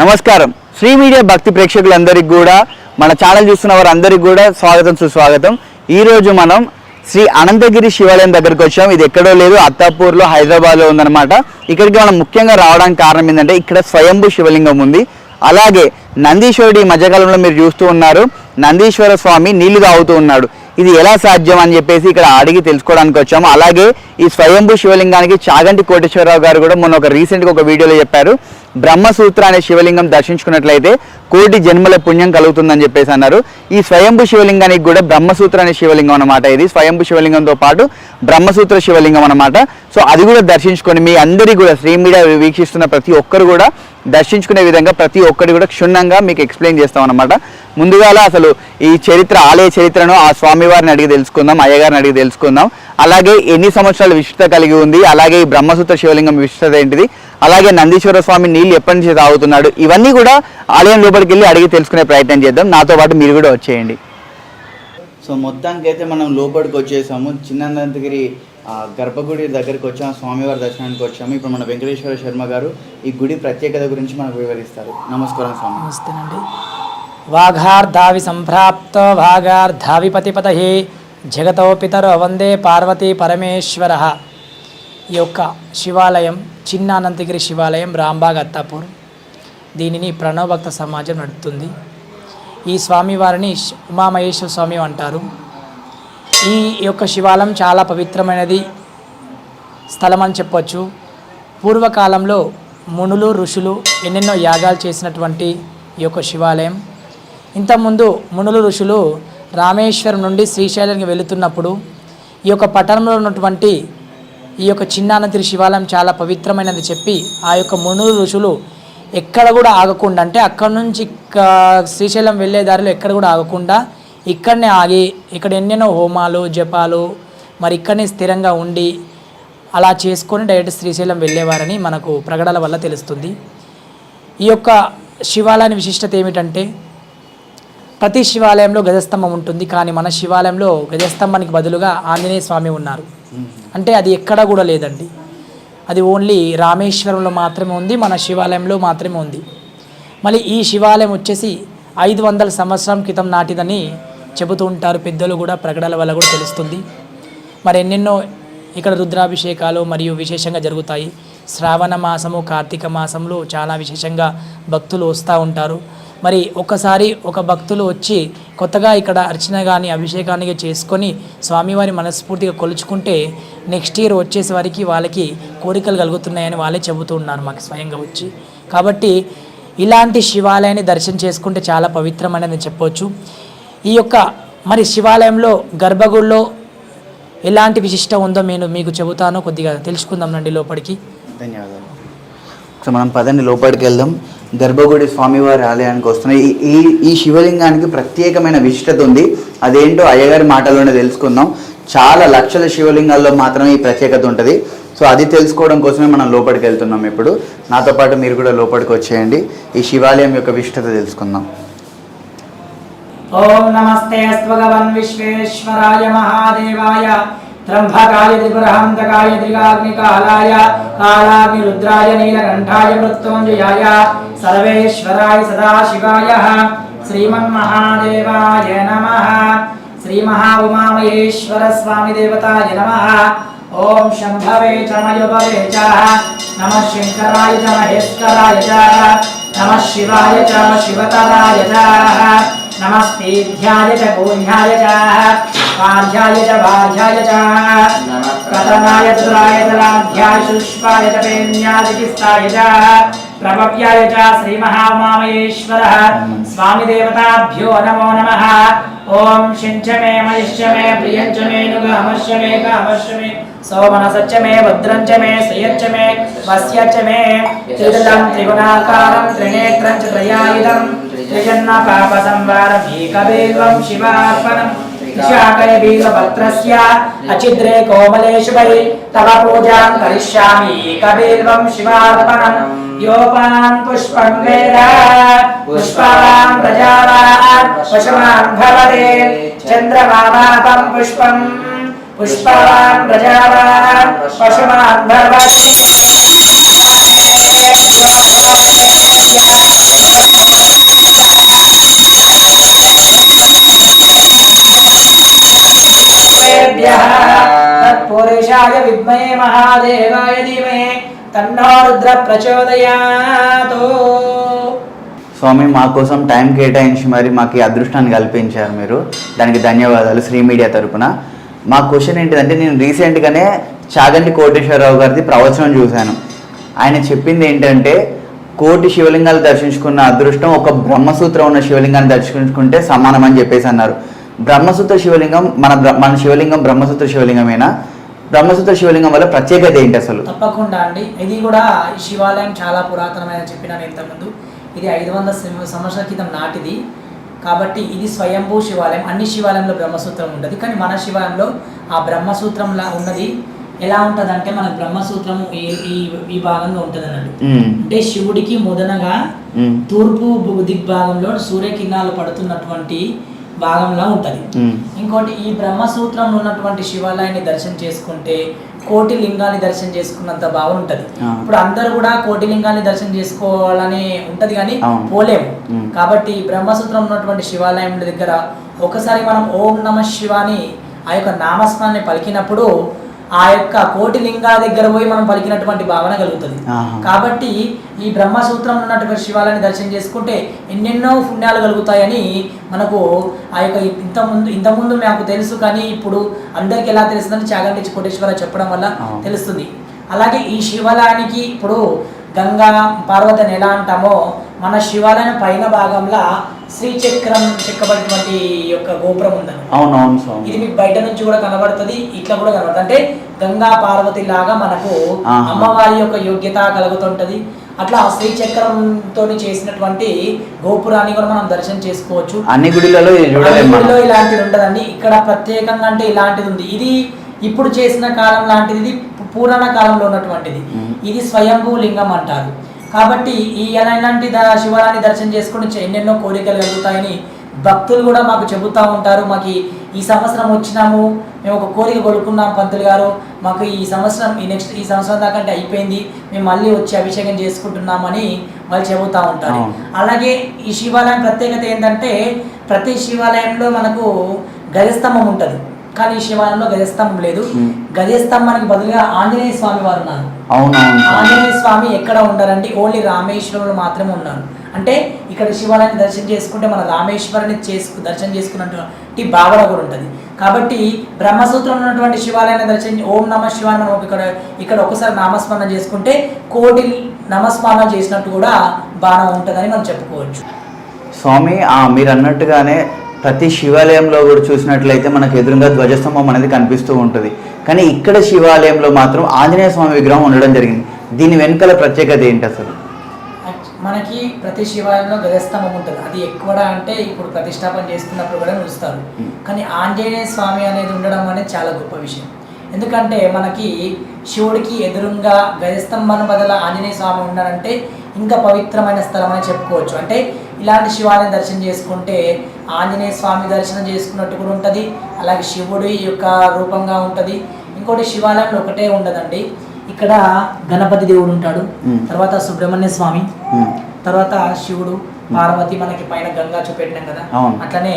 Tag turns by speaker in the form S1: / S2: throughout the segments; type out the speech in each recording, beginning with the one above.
S1: నమస్కారం. శ్రీ మీడియా భక్తి ప్రేక్షకులందరికీ కూడా మన ఛానల్ చూస్తున్న వారందరికీ కూడా స్వాగతం సుస్వాగతం. ఈ రోజు మనం శ్రీ అనంతగిరి శివాలయం దగ్గరికి వచ్చాం. ఇది ఎక్కడో లేదు అత్తాపూర్లో హైదరాబాద్లో ఉందన్నమాట. ఇక్కడికి మనం ముఖ్యంగా రావడానికి కారణం ఏంటంటే ఇక్కడ స్వయంభూ శివలింగం ఉంది. అలాగే నందీశ్వరుడు ఈ మధ్యకాలంలో మీరు చూస్తూ ఉన్నారు. నందీశ్వర స్వామి నీళ్ళు తాగుతూ ఉన్నాడు. ఇది ఎలా సాధ్యం అని చెప్పేసి ఇక్కడ అడిగి తెలుసుకోవడానికి వచ్చాము అలాగే ఈ స్వయంభూ శివలింగానికి చాగంటి కోటేశ్వరరావు గారు కూడా మొన్న ఒక రీసెంట్గా ఒక వీడియోలో చెప్పారు. బ్రహ్మసూత్ర అనే శివలింగం దర్శించుకున్నట్లయితే కోటి జన్మల పుణ్యం కలుగుతుందని చెప్పేసి అన్నారు. ఈ స్వయంభు శివలింగానికి కూడా బ్రహ్మసూత్ర అనే శివలింగం అన్నమాట ఇది. స్వయంభు శివలింగంతో పాటు బ్రహ్మసూత్ర శివలింగం అన్నమాట. సో అది కూడా దర్శించుకొని మీ అందరికీ కూడా శ్రీ మీడియా వీక్షిస్తున్న ప్రతి ఒక్కరు కూడా దర్శించుకునే విధంగా ప్రతి ఒక్కటి కూడా క్షుణ్ణంగా మీకు ఎక్స్ప్లెయిన్ చేస్తాం అనమాట ముందుగాల అసలు ఈ చరిత్ర ఆలయ చరిత్రను ఆ స్వామివారిని అడిగి తెలుసుకుందాం అయ్యగారిని అడిగి తెలుసుకుందాం. అలాగే ఎన్ని సంవత్సరాల విశిష్టత కలిగి ఉంది అలాగే ఈ బ్రహ్మసూత్ర శివలింగం విశిష్టత ఏంటిది అలాగే నందీశ్వర స్వామి నీళ్ళు ఎప్పటి నుంచి తాగుతున్నాడు ఇవన్నీ కూడా ఆలయం లోపలికి వెళ్ళి అడిగి తెలుసుకునే ప్రయత్నం చేద్దాం. నాతో పాటు మీరు కూడా వచ్చేయండి. సో మొత్తానికి అయితే మనం లోపలికి వచ్చేసాము. చిన్నంతగిరి గర్భగుడి దగ్గరికి వచ్చాం స్వామివారి దర్శనానికి వచ్చాము. ఇప్పుడు మన వెంకటేశ్వర శర్మ గారు ఈ గుడి ప్రత్యేకత గురించి మనకు వివరిస్తారు. నమస్కారం స్వామి.
S2: నమస్తేనండి. వాఘార్ధావి సంప్రాప్తో వాగార్ధావిపతిపతహి జగతో పితరు వందే పార్వతీ పరమేశ్వర. ఈ యొక్క శివాలయం చిన్న అనంతగిరి శివాలయం రాంబాగ్ అత్తాపూర్ దీనిని ప్రణవభక్త సమాజం నడుపుతుంది. ఈ స్వామివారిని ఉమామహేశ్వర స్వామి అంటారు. ఈ యొక్క శివాలయం చాలా పవిత్రమైనది స్థలం అని చెప్పొచ్చు. పూర్వకాలంలో మునులు ఋషులు ఎన్నెన్నో యాగాలు చేసినటువంటి ఈ యొక్క శివాలయం. ఇంతకుముందు మునులు ఋషులు రామేశ్వరం నుండి శ్రీశైలానికి వెళుతున్నప్పుడు ఈ యొక్క పట్టణంలో ఉన్నటువంటి ఈ యొక్క చిన్నానంతిరి శివాలయం చాలా పవిత్రమైనది చెప్పి ఆ యొక్క మునులు ఋషులు ఎక్కడ కూడా ఆగకుండా అంటే అక్కడ నుంచి శ్రీశైలం వెళ్ళే దారిలో ఎక్కడ కూడా ఆగకుండా ఇక్కడనే ఆగి ఇక్కడ ఎన్నెన్నో హోమాలు జపాలు మరి ఇక్కడనే స్థిరంగా ఉండి అలా చేసుకొని డైరెక్ట్ శ్రీశైలం వెళ్ళేవారని మనకు ప్రకటనల వల్ల తెలుస్తుంది. ఈ యొక్క శివాలయాన్ని విశిష్టత ఏమిటంటే ప్రతి శివాలయంలో గజస్తంభం ఉంటుంది కానీ మన శివాలయంలో గజస్తంభానికి బదులుగా ఆంజనేయ స్వామి ఉన్నారు. అంటే అది ఎక్కడా కూడా లేదండి. అది ఓన్లీ రామేశ్వరంలో మాత్రమే ఉంది మన శివాలయంలో మాత్రమే ఉంది. మళ్ళీ ఈ శివాలయం వచ్చేసి ఐదు వందల సంవత్సరం క్రితం నాటిదని చెబుతూ ఉంటారు పెద్దలు కూడా ప్రకటనల వల్ల కూడా తెలుస్తుంది. మరి ఎన్నెన్నో ఇక్కడ రుద్రాభిషేకాలు మరియు విశేషంగా జరుగుతాయి. శ్రావణ మాసము కార్తీక మాసంలో చాలా విశేషంగా భక్తులు వస్తూ ఉంటారు. మరి ఒకసారి ఒక భక్తులు వచ్చి కొత్తగా ఇక్కడ అర్చన కానీ అభిషేకాన్ని చేసుకొని స్వామివారి మనస్ఫూర్తిగా కొలుచుకుంటే నెక్స్ట్ ఇయర్ వచ్చేసరికి వాళ్ళకి కోరికలు కలుగుతున్నాయని వాళ్ళే చెబుతూ ఉన్నారు మాకు స్వయంగా వచ్చి. కాబట్టి ఇలాంటి శివాలయాన్ని దర్శనం చేసుకుంటే చాలా పవిత్రమైనది చెప్పవచ్చు ఈ యొక్క మరి శివాలయంలో గర్భగుడిలో ఎలాంటి విశిష్ట ఉందో నేను మీకు చెబుతాను. కొద్దిగా తెలుసుకుందాం అండి లోపలికి.
S1: ధన్యవాదాలు. సో మనం పదండి లోపలికి వెళ్దాం. గర్భగుడి స్వామివారి ఆలయానికి వస్తున్నాయి. ఈ- ఈ ఈ శివలింగానికి ప్రత్యేకమైన విశిష్టత ఉంది. అదేంటో అయ్యగారి మాటల్లోనే తెలుసుకుందాం. చాలా లక్షల శివలింగాల్లో మాత్రమే ఈ ప్రత్యేకత ఉంటుంది. సో అది తెలుసుకోవడం కోసమే మనం లోపలికి వెళ్తున్నాం ఇప్పుడు. నాతో పాటు మీరు కూడా లోపలికి వచ్చేయండి. ఈ శివాలయం యొక్క విశిష్టత తెలుసుకుందాం.
S2: ఓం నమస్తే స్వగవన్ విశ్వేశ్వరాయ మహాదేవాయ త్రంభకాయ త్రిపురహంతకాయ త్రిగాగ్నికాలాయ కాళాగ్ని రుద్రాయ నీలకంఠాయ మృత్యుంజయాయ సర్వేశ్వరాయ సదాశివాయ. శ్రీమన్మహాదేవాయ నమ. శ్రీ మహాఉమామహేశ్వర స్వామి దేవతాయ నమ. ఓం శంభవే చ చ. నమ శంకరాయ చ మహేశ్వరాయ చ. నమ శివాయ చ శివతరాయ చ నమస్తేధ్యాయ చ గోధ్యాయ చ పాధ్యాయ చ బాధ్యాయ చ. కథనాయ తురాయ తలాధ్యాయ శుష్పాయ చ చికిత్సాయ చ. శ్రీ మహామామయేశ్వర స్వామి దేవతాభ్యో నమో నమః. ఓం శించ మే మయిష్య మే ప్రియంచ మే నుగమశ్య మే కామశ్య మే సోమనసచ్చ మే భద్రంచ మే శ్రియచ్చ మే వస్యచ్చ మే త్రిదళం త్రిగుణాకారం త్రినేత్రం చ త్రయాయుధం. త్రిజన్మ పాప శివార్పణం. अचिद्रे कोमले तव पूजां करिष्यामि कबीर्वं शिवार्पणम् योपान् पुष्पं वेद पुष्पां प्रजावान् पशुमान् भवते प्रजावान् पशुमान् भवति। ప్రచోదయాతో.
S1: స్వామి మా కోసం టైం కేటాయించి మరి మాకు ఈ అదృష్టాన్ని కల్పించారు మీరు. దానికి ధన్యవాదాలు శ్రీ మీడియా తరపున. మా క్వశ్చన్ ఏంటిదంటే నేను రీసెంట్గానే చాగంటి కోటేశ్వరరావు గారిది ప్రవచనం చూశాను. ఆయన చెప్పింది ఏంటంటే కోటి శివలింగాలు దర్శించుకున్న అదృష్టం ఒక బ్రహ్మసూత్రం ఉన్న శివలింగాన్ని దర్శించుకుంటే సమానం అని చెప్పేసి అన్నారు. బ్రహ్మసూత్ర శివలింగం మన మన శివలింగం బ్రహ్మసూత్ర శివలింగమేనా? బ్రహ్మసూత్ర శివలింగం వల్ల ప్రత్యేకత ఏంటి అసలు?
S2: తప్పకుండా అండి. ఇది కూడా ఈ శివాలయం చాలా పురాతనమైన చెప్పినాను ఇంతకుముందు. ఇది ఐదు వందల సంవత్సరాల క్రితం నాటిది. కాబట్టి ఇది స్వయంభూ శివాలయం. అన్ని శివాలయంలో బ్రహ్మసూత్రం ఉంటుంది కానీ మన శివాలయంలో ఆ బ్రహ్మసూత్రంలా ఉన్నది. ఎలా ఉంటుంది అంటే మన బ్రహ్మసూత్రం ఈ ఈ భాగంలో ఉంటుంది అన్నట్టు అంటే శివుడికి మొదనగా తూర్పు దిగ్భాగంలో సూర్యకిరణాలు పడుతున్నటువంటి భాగంలో ఉంటుంది. ఇంకోటి ఈ బ్రహ్మసూత్రంలో ఉన్నటువంటి శివాలయాన్ని దర్శనం చేసుకుంటే కోటి లింగాన్ని దర్శనం చేసుకున్నంత భావన ఉంటది
S1: ఆ.
S2: ఇప్పుడు అందరూ కూడా కోటి లింగాన్ని దర్శనం చేసుకోవాలని ఉంటది కానీ. పోలేము. కాబట్టి ఈ బ్రహ్మసూత్రం ఉన్నటువంటి శివాలయం దగ్గర ఒకసారి మనం ఓం నమ శివాని ఆ యొక్క నామస్మరణని పలికినప్పుడు ఆ యొక్క కోటి లింగాల దగ్గర పోయి మనం పలికినటువంటి భావన కలుగుతుంది. కాబట్టి ఈ బ్రహ్మసూత్రం ఉన్నటువంటి శివాలయాన్ని దర్శనం చేసుకుంటే ఎన్నెన్నో పుణ్యాలు కలుగుతాయని మనకు ఆ యొక్క ఇంత ముందు ఇంత ముందు మాకు తెలుసు కానీ ఇప్పుడు అందరికి ఎలా తెలుస్తుందని చాగంటి కోటేశ్వర చెప్పడం వల్ల. తెలుస్తుంది అలాగే ఈ శివాలయానికి ఇప్పుడు గంగా పార్వతిని ఎలా అంటామో మన శివాలయం పైన భాగంలో శ్రీచక్రం చెక్కబడినటువంటి ఈ యొక్క గోపురం ఉందని
S1: అవును అవును స్వామి.
S2: ఇది మీకు బయట నుంచి కూడా కనబడుతుంది ఇట్లా కూడా కనబడుతుంది. అంటే గంగా పార్వతి లాగా మనకు. అమ్మవారి యొక్క యోగ్యత కలుగుతుంటది. అట్లా ఆ శ్రీచక్రంతో చేసినటువంటి గోపురాన్ని కూడా మనం దర్శనం చేసుకోవచ్చు.
S1: అన్ని గుడిలలో.
S2: అన్నిటిలో ఇలాంటిది ఉంటదండి ఇక్కడ ప్రత్యేకంగా అంటే ఇలాంటిది ఉంది. ఇది ఇప్పుడు చేసిన కాలం లాంటిది. ఇది పురాణ కాలంలో ఉన్నటువంటిది. ఇది స్వయంభూ లింగం అంటారు. కాబట్టి ఈ ఎలాంటి ద- శివాలయాన్ని దర్శనం చేసుకుని ఎన్నెన్నో కోరికలు కలుగుతాయని భక్తులు కూడా మాకు చెబుతూ ఉంటారు. మాకు ఈ- సంవత్సరం వచ్చినాము మేము ఒక కోరిక కొడుకున్నాం పంతులు గారు. మాకు ఈ సంవత్సరం ఈ నెక్స్ట్ ఈ సంవత్సరం దాకా అంటే అయిపోయింది. మేము మళ్ళీ వచ్చి అభిషేకం చేసుకుంటున్నామని వాళ్ళు చెబుతూ ఉంటారు. అలాగే ఈ శివాలయం ప్రత్యేకత ఏంటంటే ప్రతి శివాలయంలో మనకు గజస్తంభం ఉంటుంది. కానీ ఈ శివాలయంలో గజస్తంభం లేదు. గజస్తంభానికి బదులుగా ఆంజనేయ స్వామి వారు ఉన్నారు.
S1: అవును అవును స్వామి.
S2: ఆంజనేయ స్వామి ఎక్కడ ఉండరండి? ఓన్లీ రామేశ్వరంలో మాత్రమే ఉన్నారు. అంటే ఇక్కడ శివాలయాన్ని దర్శనం చేసుకుంటే మన రామేశ్వరాన్ని చేసుకు దర్శనం చేసుకున్నటువంటి భావన కూడా ఉంటుంది. కాబట్టి బ్రహ్మసూత్రంలో ఉన్నటువంటి శివాలయాన్ని దర్శనం ఓం నమ శివాన్ని మనం ఇక్కడ ఇక్కడ ఒకసారి నామస్మరణ చేసుకుంటే కోటి నమస్మరణ చేసినట్టు కూడా బాణం ఉంటుందని మనం చెప్పుకోవచ్చు.
S1: స్వామి ఆ మీరు అన్నట్టుగానే ప్రతి శివాలయంలో కూడా చూసినట్లయితే మనకు ఎదురుగా ధ్వజస్తంభం అనేది కనిపిస్తూ ఉంటుంది. కానీ ఇక్కడ శివాలయంలో మాత్రం ఆంజనేయ స్వామి విగ్రహం ఉండడం జరిగింది. దీని వెనుకల ప్రత్యేకత ఏంటి అసలు?
S2: మనకి ప్రతి శివాలయంలో గజస్తంభం ఉంటుంది. అది ఎక్కువ అంటే ఇప్పుడు ప్రతిష్టాపన చేస్తున్నప్పుడు కూడా చూస్తారు.
S1: Hmm.
S2: కానీ ఆంజనేయ స్వామి అనేది ఉండడం అనేది చాలా గొప్ప విషయం. ఎందుకంటే మనకి శివుడికి ఎదురుగా గజస్తంభం బదుల ఆంజనేయ స్వామి ఉన్నాడంటే ఇంకా పవిత్రమైన స్థలం అని చెప్పుకోవచ్చు. అంటే ఇలాంటి శివాలయం దర్శనం చేసుకుంటే ఆంజనేయ స్వామి దర్శనం చేసుకున్నట్టు కూడా ఉంటుంది. అలాగే శివుడి యొక్క రూపంగా ఉంటుంది. ఇంకోటి శివాలయంలో ఒకటే ఉండదండి. ఇక్కడ గణపతి దేవుడు ఉంటాడు. తర్వాత సుబ్రహ్మణ్య స్వామి. తర్వాత శివుడు పార్వతి మనకి పైన గంగా చూపెట్టినాం కదా. అట్లనే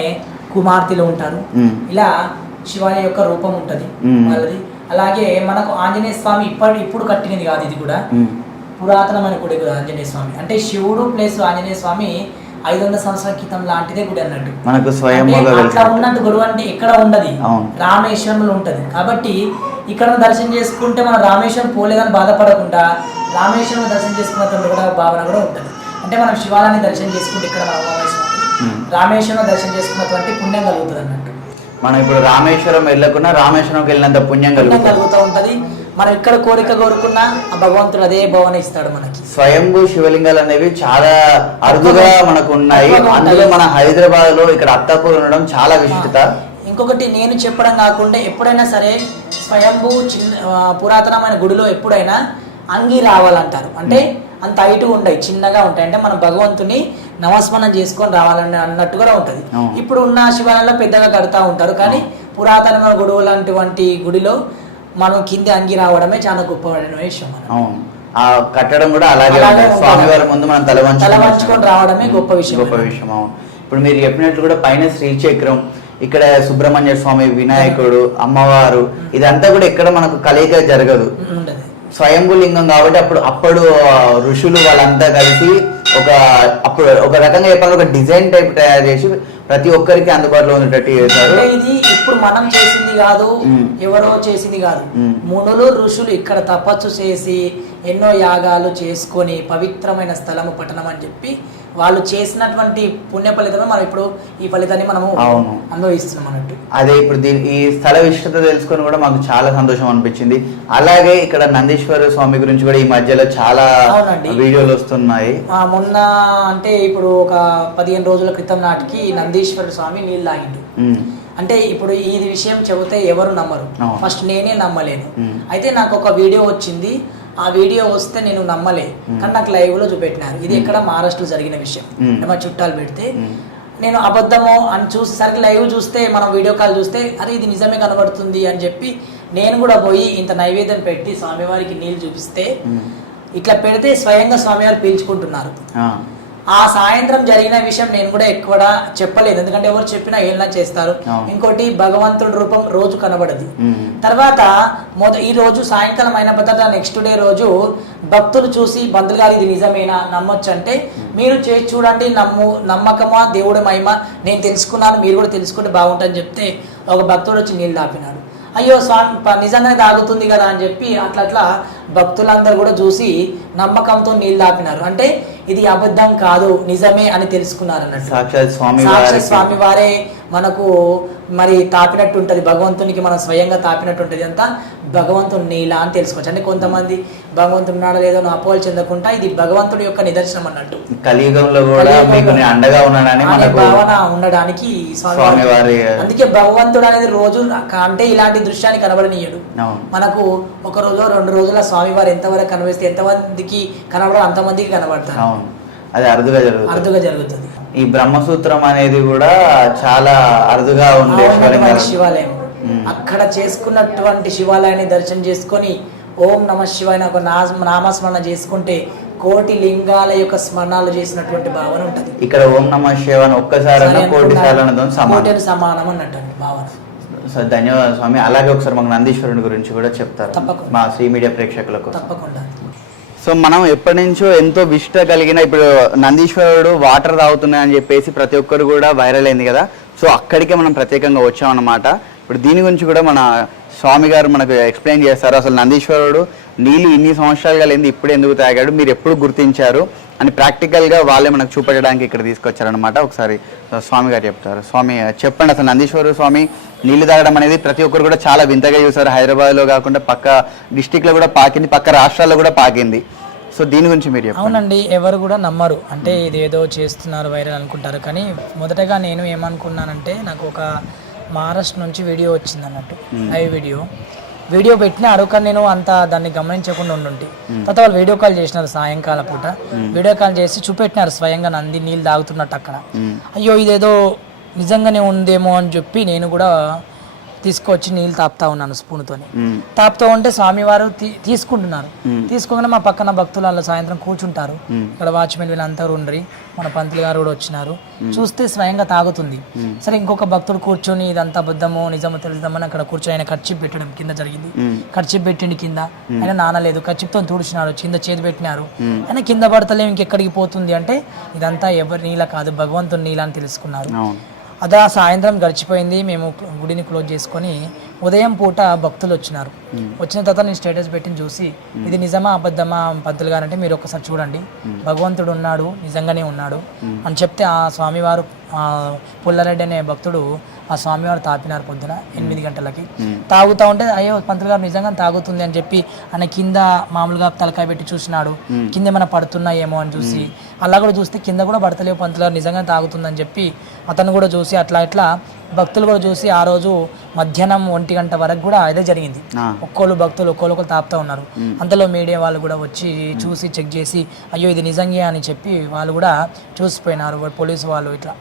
S2: కుమార్తెలు ఉంటారు. ఇలా శివాలయ యొక్క రూపం ఉంటుంది. వాళ్ళది. అలాగే మనకు ఆంజనేయ స్వామి ఇప్పటి ఇప్పుడు కట్టినది కాదు ఇది కూడా. పురాతనమైన గుడి ఆంజనేయ స్వామి. అంటే శివుడు ప్లస్ ఆంజనేయ స్వామి ఐదు వందల సంవత్సరాల క్రితం లాంటిదే గుడి అన్నట్టు.
S1: మనకు స్వయంగా
S2: ఉన్నట్టు గురువు అంటే ఎక్కడ ఉండదు. రామేశ్వరంలో ఉంటది. కాబట్టి ఇక్కడ దర్శనం చేసుకుంటే మనం రామేశ్వరం పోలేదని బాధపడకుండా రామేశ్వరం దర్శనం చేసుకున్నటువంటి కూడా భావన కూడా ఉంటుంది. అంటే మనం శివాలయాన్ని దర్శనం చేసుకుంటే ఇక్కడ రామేశ్వరం దర్శనం చేసుకున్నటువంటి పుణ్యం కలుగుతుంది అన్నట్టు.
S1: మనం ఇప్పుడు రామేశ్వరం వెళ్ళకుండా రామేశ్వరంకి వెళ్ళినంత పుణ్యం
S2: కలుగుతూ ఉంటది. మనం ఇక్కడ కోరిక కోరుకున్నా ఆ భగవంతుడు అదే భవన ఇస్తాడు మనకి.
S1: స్వయంభూ శివలింగాలు అనేవి చాలా అరుదుగా మనకు ఉన్నాయి. అందులో మన హైదరాబాద్లో ఇక్కడ అత్తాపూర్ ఉండడం చాలా విశిష్టత.
S2: ఇంకొకటి నేను చెప్పడం కాకుండా ఎప్పుడైనా సరే స్వయంభూ చిన్న పురాతనమైన గుడిలో ఎప్పుడైనా అంగి రావాలంటారు. అంటే అంత హైట్ ఉంటాయి చిన్నగా ఉంటాయి. అంటే మనం భగవంతుని నమస్మరణం చేసుకొని రావాలని అన్నట్టు కూడా ఉంటుంది. ఇప్పుడు ఉన్న శివాలయంలో పెద్దగా కడతా ఉంటారు. కానీ పురాతనమైన గుడువు లాంటి గుడిలో మనం కింది అంగి రావడమే చాలా గొప్పమైన విషయం
S1: అవును. ఆ కట్టడం కూడా అలాగే. స్వామివారి ముందు మనం తల వంచుకొని
S2: తల వంచుకొని రావడమే గొప్ప విషయం.
S1: గొప్ప విషయం అవును. ఇప్పుడు మీరు చెప్పినట్లు కూడా పైన శ్రీచక్రం ఇక్కడ సుబ్రహ్మణ్య స్వామి వినాయకుడు అమ్మవారు ఇదంతా కూడా ఎక్కడ మనకు కలయిక జరగదు స్వయంభూ లింగం కాబట్టి అప్పుడు అప్పుడు ఋషులు వాళ్ళంతా కలిసి ఒక అప్పుడు ఒక రకంగా చెప్పాలి ఒక డిజైన్ టైప్ తయారు చేసి ప్రతి ఒక్కరికి అందుబాటులో ఉండేటట్టు చేశారు
S2: ఇది ఇప్పుడు మనం చేసింది కాదు. ఎవరో చేసింది కాదు. మునులు ఋషులు ఇక్కడ తపస్సు చేసి ఎన్నో యాగాలు చేసుకొని పవిత్రమైన స్థలము పట్టణం అని చెప్పి వాళ్ళు చేసినటువంటి పుణ్య ఫలితమే మనం ఇప్పుడు ఈ ఫలితాన్ని మనము
S1: అవును.
S2: అనుభవిస్తున్నాం అన్నట్టు
S1: అదే ఇప్పుడు దీని ఈ స్థల విశిష్టత తెలుసుకొని కూడా మాకు చాలా సంతోషం అనిపించింది అలాగే ఇక్కడ నందీశ్వర స్వామి గురించి కూడా ఈ మధ్యలో చాలా. వీడియోలు వస్తున్నాయి
S2: ఆ, మొన్న అంటే ఇప్పుడు ఒక పదిహేను రోజుల క్రితం నాటికి నందీశ్వర స్వామి నీళ్ళు తాగిండు
S1: ఉమ్,
S2: అంటే ఇప్పుడు ఈ విషయం చెబితే ఎవరు నమ్మరు. ఫస్ట్ నేనే నమ్మలేను
S1: మ్మ్.
S2: అయితే నాకు ఒక వీడియో వచ్చింది ఆ వీడియో వస్తే నేను నమ్మలే. కానీ నాకు లైవ్లో చూపెట్టినారు. ఇది ఎక్కడ మహారాష్ట్రలో జరిగిన విషయం. మా చుట్టాలు పెడితే. నేను అబద్ధము అని చూసేసరికి లైవ్ చూస్తే మనం వీడియో కాల్ చూస్తే అరే ఇది నిజమే కనబడుతుంది అని చెప్పి నేను కూడా పోయి ఇంత నైవేద్యం పెట్టి స్వామివారికి నీళ్ళు చూపిస్తే ఇట్లా పెడితే స్వయంగా స్వామివారు పీల్చుకుంటున్నారు.
S1: ఆ,
S2: సాయంత్రం జరిగిన విషయం నేను కూడా ఎక్కువ చెప్పలేదు. ఎందుకంటే ఎవరు చెప్పినా ఏళ్ళ చేస్తారు. ఇంకోటి భగవంతుడి రూపం రోజు కనబడదు. తర్వాత మొద ఈ రోజు సాయంకాలం అయిన తర్వాత నెక్స్ట్ డే రోజు భక్తులు చూసి బంధువులు గారు ఇది నిజమేనా? నమ్మొచ్చు అంటే మీరు చేసి చూడండి నమ్ము నమ్మకమా దేవుడి మహిమ? నేను తెలుసుకున్నాను మీరు కూడా తెలుసుకుంటే బాగుంటుందని చెప్తే ఒక భక్తుడు వచ్చి నీళ్ళు దాపినాడు అయ్యో స్వామి నిజంగానే తాగుతుంది కదా అని చెప్పి అట్లా అట్లా భక్తులందరూ కూడా చూసి నమ్మకంతో నీళ్ళు దాపినారు అంటే ఇది అబద్ధం కాదు నిజమే అని తెలుసుకున్నారు అన్నట్టు
S1: సాక్షాత్ స్వామి
S2: స్వామి వారే మనకు మరి తాపినట్టు ఉంటుంది. భగవంతునికి మనం స్వయంగా తాపినట్టు ఉంటుంది. అంతా భగవంతుని నీలా అని తెలుసుకోవచ్చు. అంటే కొంతమంది భగవంతుడు ఉన్నాడో లేదో అపోహలు చెందకుండా ఇది భగవంతుడి యొక్క నిదర్శనం అన్నట్టు.
S1: కలియుగంలో కూడా మీకు అండగా మనకు
S2: భావన ఉండడానికి
S1: స్వామివారి
S2: అందుకే భగవంతుడు అనేది రోజు అంటే ఇలాంటి దృశ్యాన్ని కనబడనీయడు. మనకు ఒక రోజు రెండు రోజుల స్వామివారు ఎంతవరకు కనిపిస్తే ఎంతమందికి కనబడో అంతమందికి కనబడతారు.
S1: అది అరుదుగా జరుగుతుంది.
S2: అరుదుగా జరుగుతుంది.
S1: ఈ బ్రహ్మసూత్రం అనేది కూడా చాలా అరుదుగా ఉండే
S2: శివాలయం. అక్కడ చేసుకున్నటువంటి శివాలయాన్ని దర్శనం చేసుకొని ఓం నమ శివాయ ఒక నా- నామస్మరణ చేసుకుంటే కోటి లింగాల యొక్క స్మరణాలు చేసినటువంటి భావన ఉంటది.
S1: ఇక్కడ ఓం నమ శివాని ఒక్కసారి
S2: సరే
S1: కోటి సమానం.
S2: అన్నట్టు భావన.
S1: సో ధన్యవాదాలు స్వామి. అలాగే ఒకసారి మాకు నందీశ్వరుని గురించి కూడా చెప్తారు
S2: తప్పకుండా.
S1: మా శ్రీ మీడియా ప్రేక్షకులకు.
S2: తప్పకుండా.
S1: సో మనం ఎప్పటి నుంచో ఎంతో విష్ట కలిగిన ఇప్పుడు నందీశ్వరుడు వాటర్ తాగుతున్నాయని చెప్పేసి ప్రతి ఒక్కరు కూడా వైరల్ అయింది కదా. సో అక్కడికే మనం ప్రత్యేకంగా వచ్చామన్నమాట. ఇప్పుడు దీని గురించి కూడా మన స్వామి గారు మనకు ఎక్స్ప్లెయిన్ చేస్తారు. అసలు నందీశ్వరుడు నీళ్ళు ఇన్ని సంవత్సరాలుగా లేని ఇప్పుడు ఎందుకు తాగాడు మీరు ఎప్పుడు గుర్తించారు అని ప్రాక్టికల్గా వాళ్ళే మనకు చూపెట్టడానికి ఇక్కడ తీసుకొచ్చారనమాట ఒకసారి స్వామి గారు చెప్తారు. స్వామి చెప్పండి అసలు నందీశ్వరుడు స్వామి నీళ్ళు తాగడం అనేది ప్రతి ఒక్కరు కూడా చాలా వింతగా చూసారు. హైదరాబాద్లో కాకుండా పక్క డిస్టిక్లో కూడా పాకింది పక్క రాష్ట్రాల్లో కూడా పాకింది. సో దీని గురించి మీరు
S2: అవునండి ఎవరు కూడా నమ్మరు. అంటే ఇది ఏదో చేస్తున్నారు వైరల్ అనుకుంటారు. కానీ మొదటగా నేను ఏమనుకున్నానంటే నాకు ఒక మహారాష్ట్ర నుంచి వీడియో వచ్చింది అన్నట్టు. Live video. వీడియో పెట్టినారు కానీ నేను అంత దాన్ని గమనించకుండా ఉండుంటి. తర్వాత వాళ్ళు వీడియో కాల్ చేసినారు సాయంకాల పూట. వీడియో కాల్ చేసి చూపెట్టినారు స్వయంగా నంది నీళ్ళు తాగుతున్నట్టు అక్కడ. అయ్యో ఇదేదో నిజంగానే ఉందేమో అని చెప్పి నేను కూడా తీసుకొచ్చి నీళ్ళు తాపుతా ఉన్నాను స్పూన్తోని. తాపుతూ ఉంటే స్వామివారు తీసుకుంటున్నారు. తీసుకోగానే మా పక్కన భక్తులు వాళ్ళు సాయంత్రం కూర్చుంటారు. ఇక్కడ వాచ్మెన్ వీళ్ళంతా ఉండ్రి. మన పంతులు గారు కూడా వచ్చినారు. చూస్తే స్వయంగా తాగుతుంది. సరే ఇంకొక భక్తుడు కూర్చొని ఇదంతా అబద్ధమో నిజమో తెలుద్దామని అక్కడ కూర్చొని ఆయన ఖర్చు పెట్టడం కింద జరిగింది. ఖర్చు పెట్టిండి కింద. ఆయన నానలేదు ఖర్చుతో తుడిచినారు. కింద చేతి పెట్టినారు. ఆయన కింద పడతలేం ఇంకెక్కడికి పోతుంది అంటే ఇదంతా ఎవరి నీళ్ళ కాదు భగవంతుని నీళ్ళ అని తెలుసుకున్నారు. అదా సాయంత్రం గడిచిపోయింది. మేము గుడిని క్లోజ్ చేసుకొని ఉదయం పూట భక్తులు వచ్చినారు. వచ్చిన తర్వాత నేను స్టేటస్ పెట్టి చూసి ఇది నిజమా అబద్ధమా పంతులు గారు అంటే మీరు ఒకసారి చూడండి. భగవంతుడు ఉన్నాడు నిజంగానే ఉన్నాడు అని చెప్తే ఆ స్వామివారు పుల్లారెడ్డి అనే భక్తుడు ఆ స్వామివారు తాపినారు పొద్దున ఎనిమిది గంటలకి. తాగుతా ఉంటే అయ్యో పంతులు గారు నిజంగా తాగుతుంది అని చెప్పి ఆయన కింద మామూలుగా తలకాయ పెట్టి చూసినాడు. కింద ఏమైనా పడుతున్నాయేమో అని చూసి అలా కూడా చూస్తే కింద కూడా పడతలేవు పంతులు గారు నిజంగా తాగుతుందని చెప్పి అతను కూడా చూసి అట్లా ఇట్లా భక్తులు కూడా చూసి ఆ రోజు మధ్యాహ్నం ఒంటి గంట వరకు కూడా అదే జరిగింది. ఒక్కోళ్ళు భక్తులు ఒక్కోళ్ళు తాపుతా ఉన్నారు. అంతలో మీడియా వాళ్ళు కూడా వచ్చి చూసి చెక్ చేసి అయ్యో ఇది నిజంగా అని చెప్పి వాళ్ళు కూడా చూసిపోయినారు పోలీసు వాళ్ళు ఇట్లా.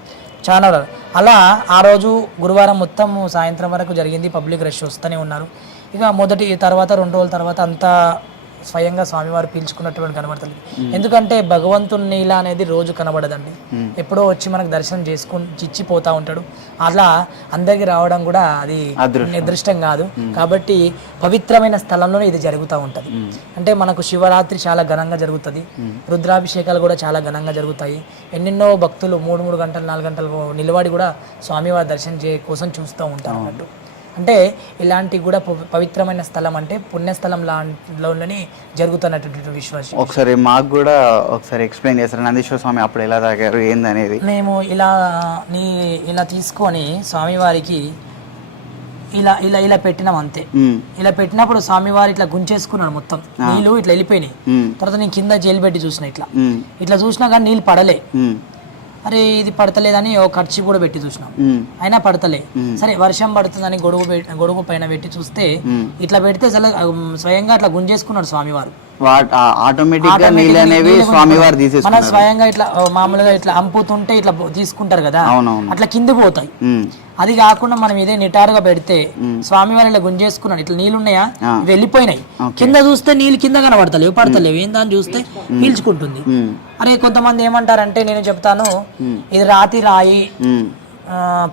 S2: చాలా. అలా ఆ రోజు గురువారం మొత్తం సాయంత్రం వరకు జరిగింది పబ్లిక్ రష్ వస్తూనే ఉన్నారు. ఇక మొదటి తర్వాత రెండు రోజుల తర్వాత అంతా స్వయంగా స్వామివారు పీల్చుకున్నటువంటి కనబడుతుంది ఎందుకంటే భగవంతుని నీల అనేది రోజు కనబడదండి. ఎప్పుడో వచ్చి మనకు దర్శనం చేసుకుని చిచ్చిపోతా ఉంటాడు. అట్లా అందరికి రావడం కూడా అది.
S1: అదృష్టం.
S2: కాదు. కాబట్టి పవిత్రమైన స్థలంలోనే ఇది జరుగుతూ ఉంటది. అంటే మనకు శివరాత్రి చాలా ఘనంగా జరుగుతుంది. రుద్రాభిషేకాలు కూడా చాలా ఘనంగా జరుగుతాయి. ఎన్నెన్నో భక్తులు మూడు మూడు గంటలు నాలుగు గంటలు నిలబడి కూడా స్వామివారి దర్శనం చే కోసం చూస్తూ ఉంటారు అన్నట్టు. అంటే ఇలాంటి కూడా పవి- పవిత్రమైన స్థలం అంటే పుణ్యస్థలం లాంటిలోనే జరుగుతున్నటువంటి విశ్వాసం
S1: ఒకసారి మాకు కూడా ఒకసారి ఎక్స్ప్లెయిన్ చేస్తారు? నందీశ్వర స్వామి అప్పుడు ఎలా తాగారు ఏందనేది?
S2: మేము ఇలా నీ ఇలా తీసుకొని స్వామివారికి ఇలా ఇలా ఇలా పెట్టినాం అంతే. ఇలా పెట్టినప్పుడు స్వామివారు ఇట్లా గుంచేసుకున్నాడు మొత్తం. నీళ్ళు ఇట్లా వెళ్ళిపోయినాయి. తర్వాత నేను కింద జైలు పెట్టి చూసిన ఇట్లా. ఇట్లా చూసినా కానీ నీళ్ళు పడలే. అరే ఇది పడతలేదని ఓ ఖర్చు కూడా పెట్టి చూసినాం. అయినా పడతలే. సరే వర్షం పడుతుందని గొడుగు గొడుగు పైన పెట్టి చూస్తే ఇట్లా పెడితే అసలు స్వయంగా అట్లా గుంజేసుకున్నాడు స్వామివారు. మన స్వయంగా ఇట్లా మామూలుగా ఇట్లా అంపుతుంటే ఇట్లా తీసుకుంటారు కదా. అట్లా కింద పోతాయి. అది కాకుండా మనం ఇదే నిటారుగా పెడితే స్వామివారి ఇలా గుంజేసుకున్నాడు. ఇట్లా నీళ్ళు ఉన్నాయా
S1: ఆ.
S2: ఇవి వెళ్ళిపోయినాయి. కింద చూస్తే నీళ్ళు కింద కనబడతలేవు పడతలేవు. ఏం దాన్ని చూస్తే పీల్చుకుంటుంది. అరే కొంతమంది ఏమంటారంటే నేను చెప్తాను ఇది రాతి రాయి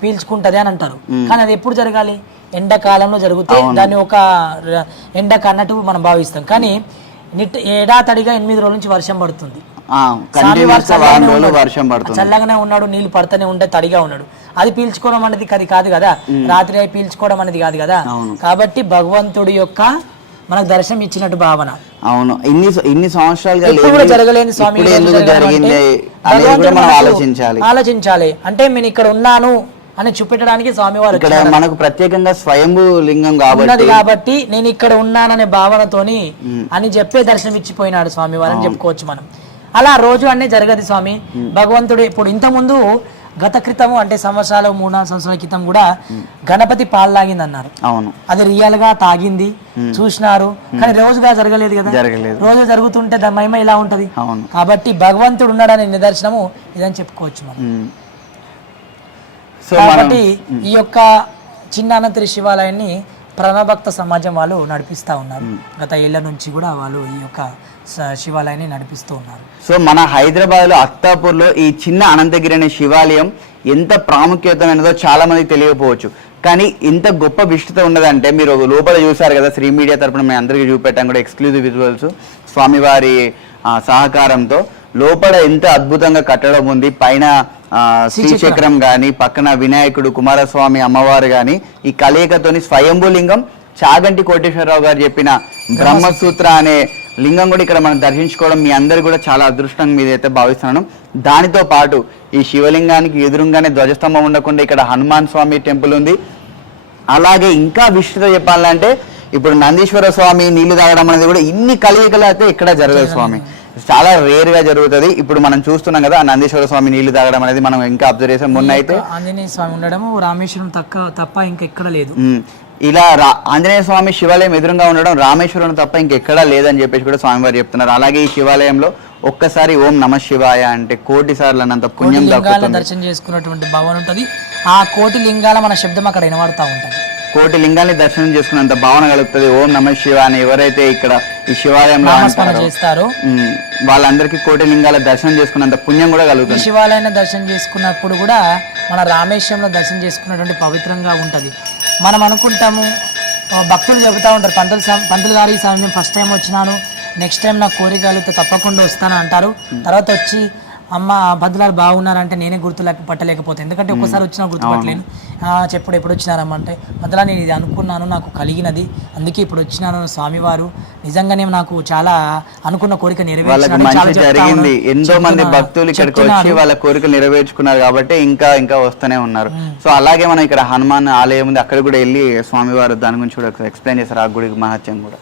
S2: పీల్చుకుంటది అని అంటారు. కానీ అది ఎప్పుడు జరగాలి? ఎండాకాలంలో జరిగితే దాన్ని ఒక ఎండకు అన్నట్టు మనం భావిస్తాం. కానీ నిట్ ఏడాతడిగా ఎనిమిది రోజుల నుంచి వర్షం పడుతుంది.
S1: కంటిన్యూస్గా వారం రోజులు వర్షం పడుతుంది.
S2: చల్లగానే ఉన్నాడు నీళ్ళు పడుతూనే ఉంటే తడిగా ఉన్నాడు. అది పీల్చుకోవడం అనేది అది కాదు కదా? రాత్రి అయి పీల్చుకోవడం అనేది కాదు కదా? కాబట్టి భగవంతుడి యొక్క మనకు దర్శనం ఇచ్చినట్టు భావన.
S1: అవును. ఇన్ని ఇన్ని సంవత్సరాలుగా
S2: జరగలేని స్వామి
S1: ఆలోచించాలి.
S2: ఆలోచించాలి. అంటే నేను ఇక్కడ ఉన్నాను అని చూపెట్టడానికి స్వామివారు
S1: ఇక్కడ మనకు ప్రత్యేకంగా స్వయంభూ లింగం కాబట్టి
S2: కాబట్టి నేను ఇక్కడ ఉన్నాననే భావనతోని అని చెప్పే దర్శనం ఇచ్చిపోయినాడు స్వామి వారని చెప్పుకోవచ్చు మనం. అలా రోజు అనే జరగదు స్వామి. భగవంతుడు ఇప్పుడు ఇంత ముందు గత క్రితము అంటే సంవత్సరాలు మూడు నాలుగు సంవత్సరాల క్రితం కూడా గణపతి పాలు తాగింది అన్నారు.
S1: అవును.
S2: అది రియల్గా తాగింది చూసినారు. కానీ రోజుగా జరగలేదు కదా.
S1: జరగలేదు.
S2: రోజు జరుగుతుంటే దాని మహిమ ఇలా ఉంటది.
S1: అవును.
S2: కాబట్టి భగవంతుడు ఉన్నాడనే నిదర్శనము ఇదని చెప్పుకోవచ్చు మనం. కాబట్టి ఈ యొక్క చిన్న అనంతరి శివాలయాన్ని ప్రణభక్త సమాజం వాళ్ళు నడిపిస్తూ ఉన్నారు. గత ఏళ్ళ నుంచి కూడా వాళ్ళు ఈ యొక్క శివాలయాన్ని నడిపిస్తూ ఉన్నారు.
S1: సో మన హైదరాబాద్లో అత్తాపూర్లో ఈ చిన్న అనంతగిరి అనే శివాలయం ఎంత ప్రాముఖ్యతమైనదో చాలా మందికి తెలియకపోవచ్చు. కానీ ఇంత గొప్ప విశిష్టత ఉన్నదంటే మీరు లోపల చూసారు కదా శ్రీ మీడియా తరపున మేము అందరికీ చూపెట్టాం కూడా ఎక్స్క్లూజివ్ విజువల్స్ స్వామివారి సహకారంతో లోపల ఎంత అద్భుతంగా కట్టడం ఉంది. పైన శ్రీచక్రం గాని పక్కన వినాయకుడు కుమారస్వామి అమ్మవారు గాని ఈ కలయికతోని స్వయంభూ లింగం చాగంటి కోటేశ్వరరావు గారు చెప్పిన బ్రహ్మసూత్ర అనే లింగం కూడా ఇక్కడ మనం దర్శించుకోవడం మీ అందరు కూడా చాలా అదృష్టం మీదైతే భావిస్తున్నాను. దానితో పాటు ఈ శివలింగానికి ఎదురుగానే ధ్వజస్తంభం ఉండకుండా ఇక్కడ హనుమాన్ స్వామి టెంపుల్ ఉంది. అలాగే ఇంకా విశిష్టత చెప్పాలంటే ఇప్పుడు నందీశ్వర స్వామి నీళ్ళు తాగడం అనేది కూడా ఇన్ని కలయికలు అయితే ఇక్కడ జరగదు స్వామి. చాలా రేర్గా జరుగుతుంది. ఇప్పుడు మనం చూస్తున్నాం కదా నందీశ్వర స్వామి నీళ్ళు తాగడం అనేది మనం ఇంకా అబ్జర్వ్ చేసాం. మొన్న అయితే
S2: ఆంజనేయ స్వామి ఉండడము రామేశ్వరం తక్క తప్ప ఇంకా ఎక్కడ లేదు.
S1: ఇలా రా ఆంజనేయ స్వామి శివాలయం ఎదురుగా ఉండడం రామేశ్వరం తప్ప ఇంకెక్కడా లేదని చెప్పేసి కూడా స్వామివారు చెప్తున్నారు. అలాగే ఈ శివాలయంలో ఒక్కసారి ఓం నమ శివాయ అంటే కోటి సార్లు అన్నంత పుణ్యం
S2: దర్శనం చేసుకున్నటువంటి భావన ఉంటది. ఆ కోటి లింగాల మన శబ్దం అక్కడ వినబడతా ఉంటది.
S1: కోటి లింగాన్ని దర్శనం చేసుకున్నంత భావన కలుగుతుంది. ఓం నమ శివ అని ఎవరైతే ఇక్కడ ఈ శివాలయంలో
S2: చేస్తారు
S1: వాళ్ళందరికీ కోటి లింగాల దర్శనం చేసుకున్నంత పుణ్యం కూడా కలుగుతుంది.
S2: శివాలయాన్ని దర్శనం చేసుకున్నప్పుడు కూడా మన రామేశ్వరంలో దర్శనం చేసుకున్నటువంటి పవిత్రంగా ఉంటుంది. మనం అనుకుంటాము భక్తులు చెబుతూ ఉంటారు పంతులు పంతులు గారు ఈ సమయం ఫస్ట్ టైం వచ్చినాను నెక్స్ట్ టైం నాకు కోరిక కలిగితే తప్పకుండా వస్తాను అంటారు. తర్వాత వచ్చి అమ్మ పంతులారు బాగున్నారంటే నేనే గుర్తు లేక పట్టలేకపోతే. ఎందుకంటే ఒక్కసారి వచ్చినా గుర్తుపట్టలేను. చెప్పుడు ఎప్పుడు వచ్చినారమ్మా అంటే పంతులా నేను ఇది అనుకున్నాను నాకు కలిగినది. అందుకే ఇప్పుడు వచ్చినాను స్వామివారు. నిజంగానే నాకు చాలా అనుకున్న కోరిక
S1: జరిగింది. ఎంతో మంది భక్తులు ఇక్కడికి వచ్చి. వాళ్ళ కోరికలు నెరవేర్చుకున్నారు కాబట్టి ఇంకా ఇంకా వస్తూనే ఉన్నారు. సో అలాగే మనం ఇక్కడ హనుమాన్ ఆలయం ఉంది. అక్కడ కూడా వెళ్ళి స్వామివారు దాని గురించి కూడా ఎక్స్ప్లెయిన్ చేశారు. ఆ గుడికి మహత్యం కూడా.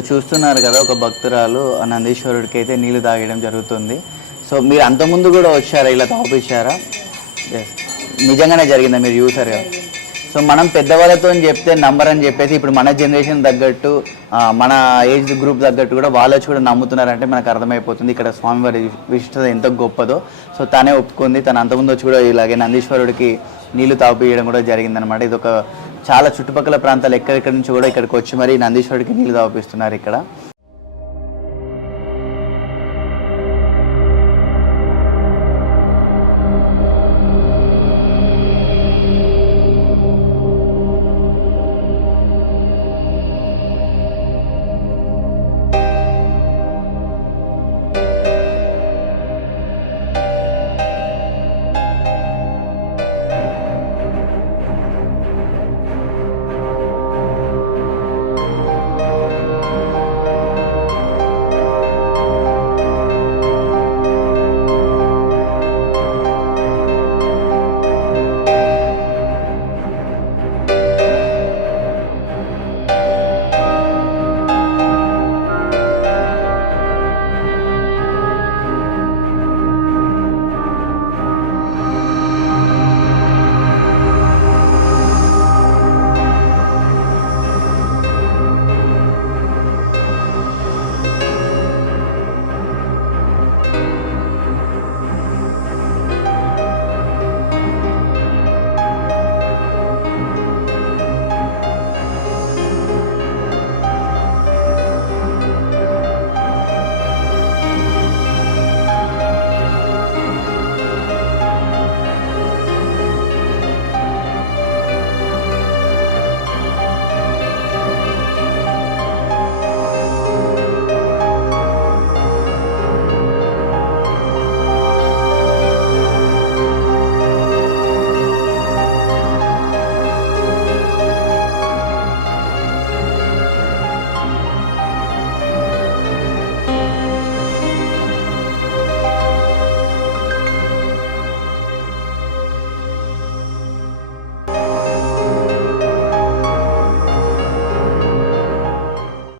S1: సో చూస్తున్నారు కదా ఒక భక్తురాలు ఆ నందీశ్వరుడికి అయితే నీళ్ళు తాగడం జరుగుతుంది. సో మీరు అంతకుముందు కూడా వచ్చారా? ఇలా తాపిచ్చారా ఎస్ నిజంగానే జరిగిందా? మీరు చూసారు కదా సో మనం పెద్దవాళ్ళతో చెప్తే నంబర్ అని చెప్పేసి ఇప్పుడు మన జనరేషన్ తగ్గట్టు మన ఏజ్ గ్రూప్ తగ్గట్టు కూడా వాళ్ళు కూడా నమ్ముతున్నారంటే మనకు అర్థమైపోతుంది. ఇక్కడ స్వామివారి విశిష్టత ఎంత గొప్పదో. సో తనే ఒప్పుకుంది. తను అంతకుముందు వచ్చి కూడా ఇలాగే నందీశ్వరుడికి నీళ్ళు తాపియడం కూడా జరిగిందనమాట ఇది ఒక చాలా చుట్టుపక్కల ప్రాంతాలు ఎక్కడెక్కడి నుంచి కూడా ఇక్కడికి వచ్చి మరి నందీశ్వరుడికి నీళ్ళు తాపిస్తున్నారు ఇక్కడ.